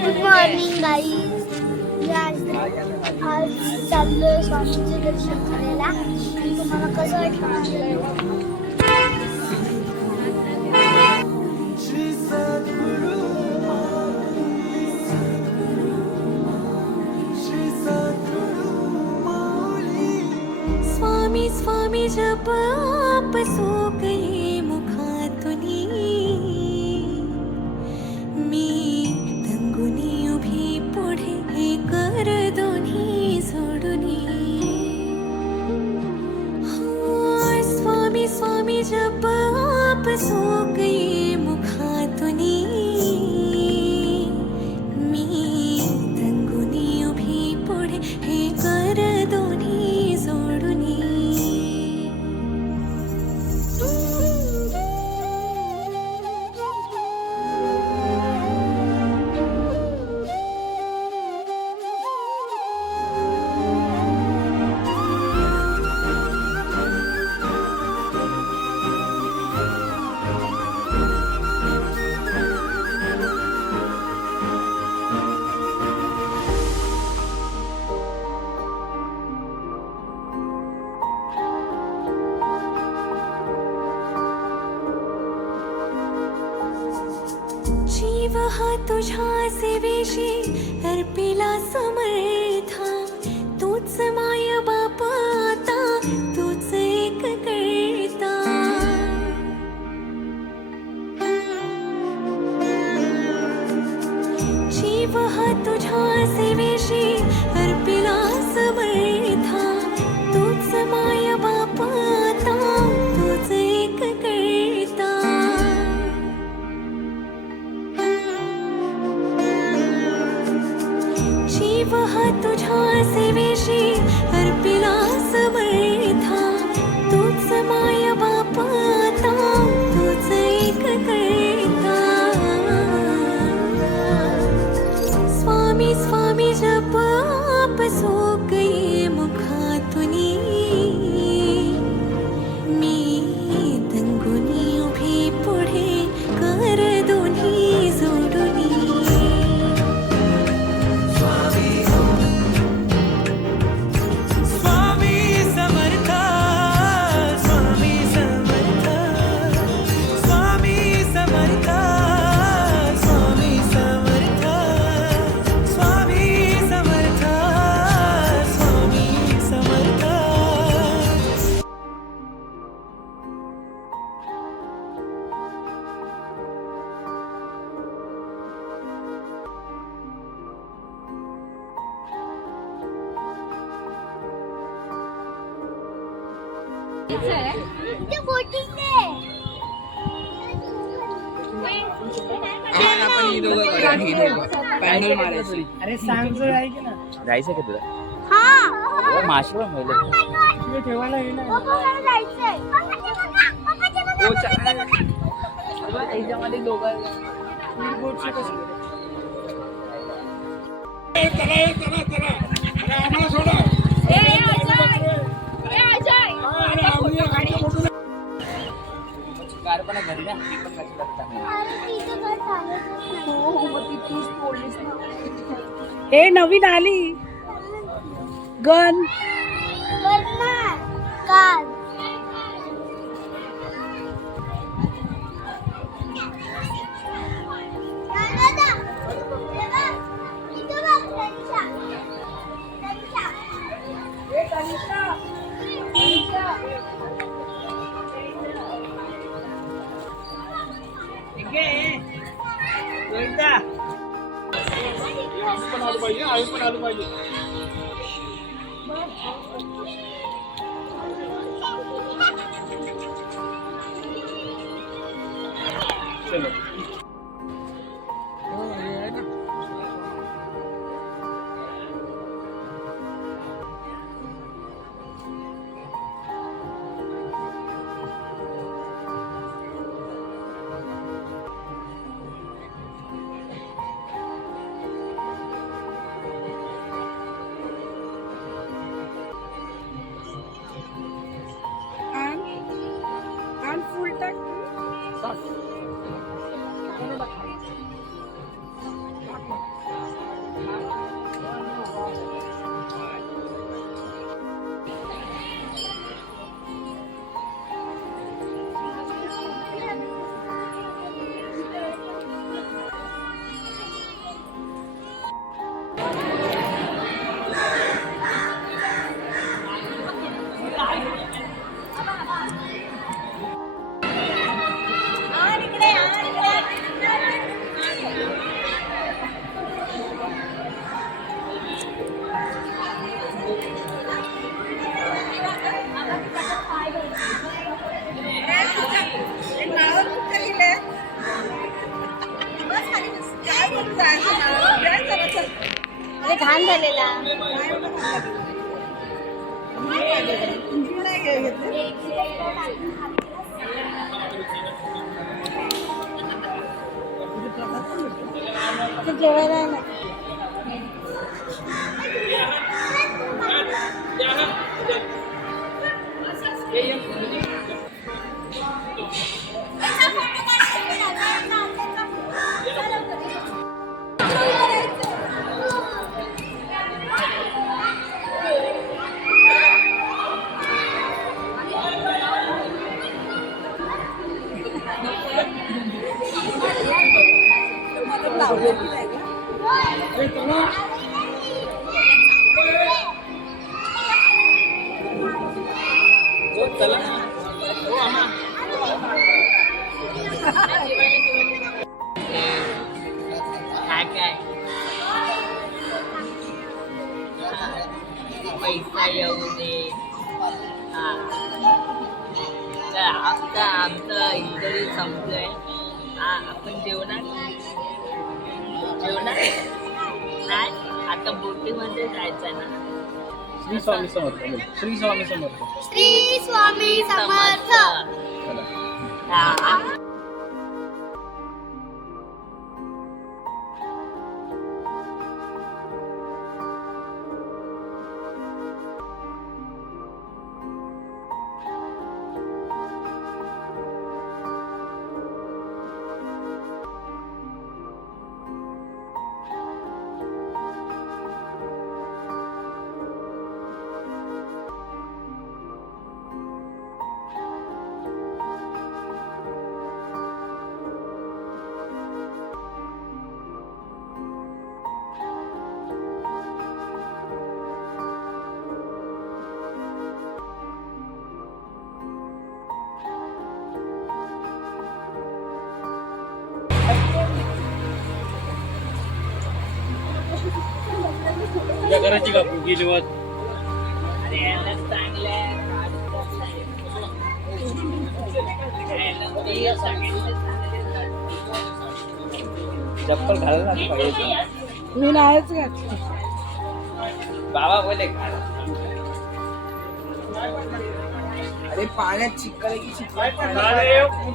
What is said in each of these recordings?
Good morning guys. आज चाललोय स्वामींचे दर्शन करायला. तुम्हाला कसं वाटलं? स्वामी स्वामी जप आप सो गए मुखातुनी, मी तंगुनी उभी पुढे हे कर दोन्ही सोडुनी. स्वामी स्वामी जप आप सो गए मुखातुनी, मी तंगुनी उभी पुढे हे कर दोन्ही सोडुनी. जीव हा तुझ्या सेवेशी अर्पिला समर्था, तूच माय बाप आता तूच एक करता. जीव हा तुझ्या सेवेशी अर्पिला समर्था, तूच माय बाप आता तूच एक करता. जीव हा तुझ्या सेवेशी अर्पिला समर्था, तूच माय बाप आता तूच एक करता. स्वामी स्वामी जप आप सो गए मुखातुनी, मी तंगुनी उभी पुढे कर दोन्ही जोडुनी. अरे सांग जर आहे की ना जायचं का तुला? हा माशी पण मिळेल ठेवायला गेला. त्याच्यामध्ये दोघं कार पण घरी ना, ती पण कशी हे नवीन आली गन. काल पण आलं पाहिजे, आई पण आलं पाहिजे. चलो अरे घाण झालेला जेवायला ना पैसा येऊ दे आता आमचं इंटरव्ह्यू संपलंय आपण जेवणार नाही आता बोटीमध्ये जायचं ना श्री स्वामी समर्थ श्री स्वामी समर्थ श्री स्वामी समर्थ हा करायची का गेली मत चप्पल घालायला पाहिजे. मी नाहीच घातली. बाबा बोले अरे पाण्यात चिखल की चिखल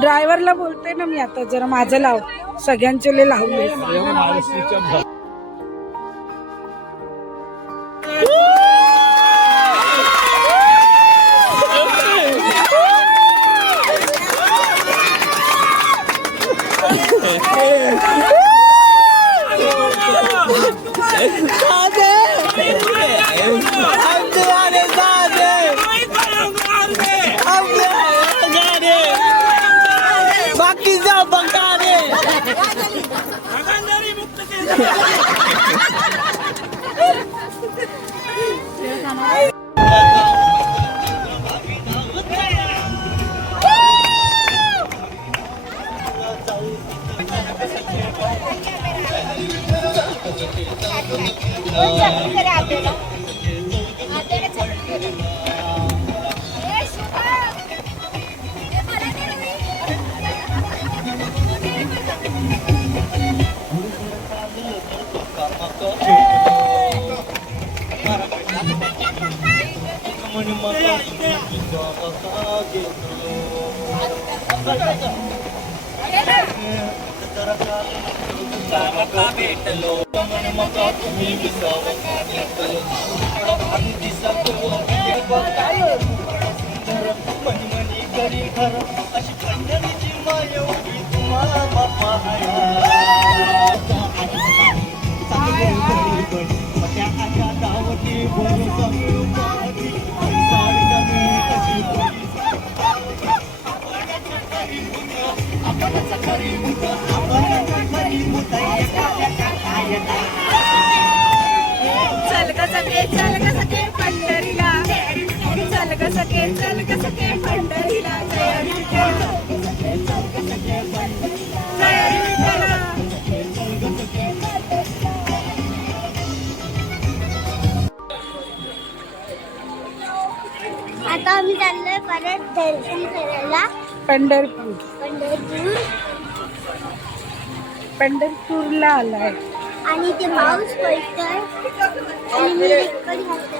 ड्रायव्हरला बोलते ना मी आता जरा माझं लाव सगळ्यांचे ले लावले. चल ग सखे पंढरीला चल ग सखे पंढरीला जय विठ्ठल. जय विठ्ठल. आता आम्ही चाललोय परत दर्शन करायला पंढरपूर पंढरपूरला आलाय. आणि ते माऊस पडतोय आणि मी रेकॉर्ड घालते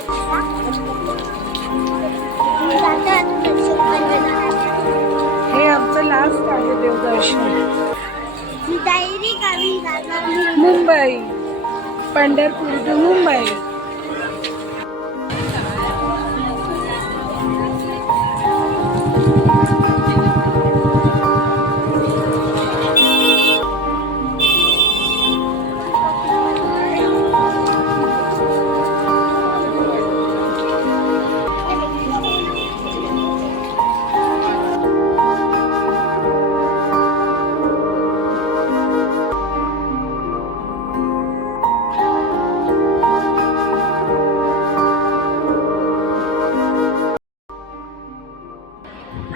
जातो आता दर्शन करायला. हे आमचं लास्ट आहे देवदर्शन. मी डायरेक्ट आम्ही जाणार मुंबई पंढरपूर टू मुंबई.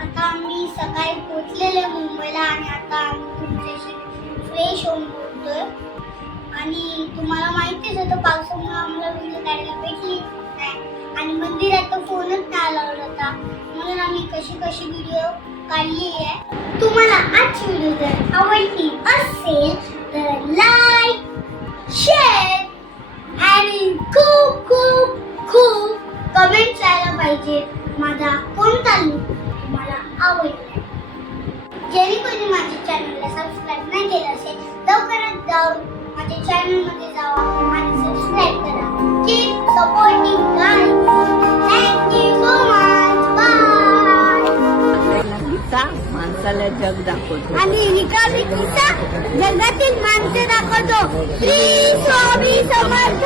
आता आम्ही सकाळी पोहोचलेलो मुंबईला आणि आता आम्ही तुमच्याशी फ्रेश होऊन बोलतोय. आणि तुम्हाला माहितीच होतं पावसामुळे आम्हाला व्हिडिओ काढायला भेटली नाही आणि मंदिरात तर फोनच नाही अलाउड होता, म्हणून आम्ही कशी व्हिडिओ काढली आहे. तुम्हाला आजची व्हिडिओ जर आवडली असेल तर लाईक शेअर आणि खूप खूप खूप कमेंट करायला पाहिजे माझा कोणता लूक तुम्हाला आवडला. जेणेकरून माझ्या चॅनलला सबस्क्राईब नाही केलं असेल लवकरात जाऊन माझ्या चॅनलमध्ये जावा आणि सबस्क्राईब करा. Keep supporting guys. Thank you so much. Bye. Gita माणसाला जग दाखवतो. आणि रिकामी गीता जगातील माणसे दाखवतो. श्री स्वामी समर्थ.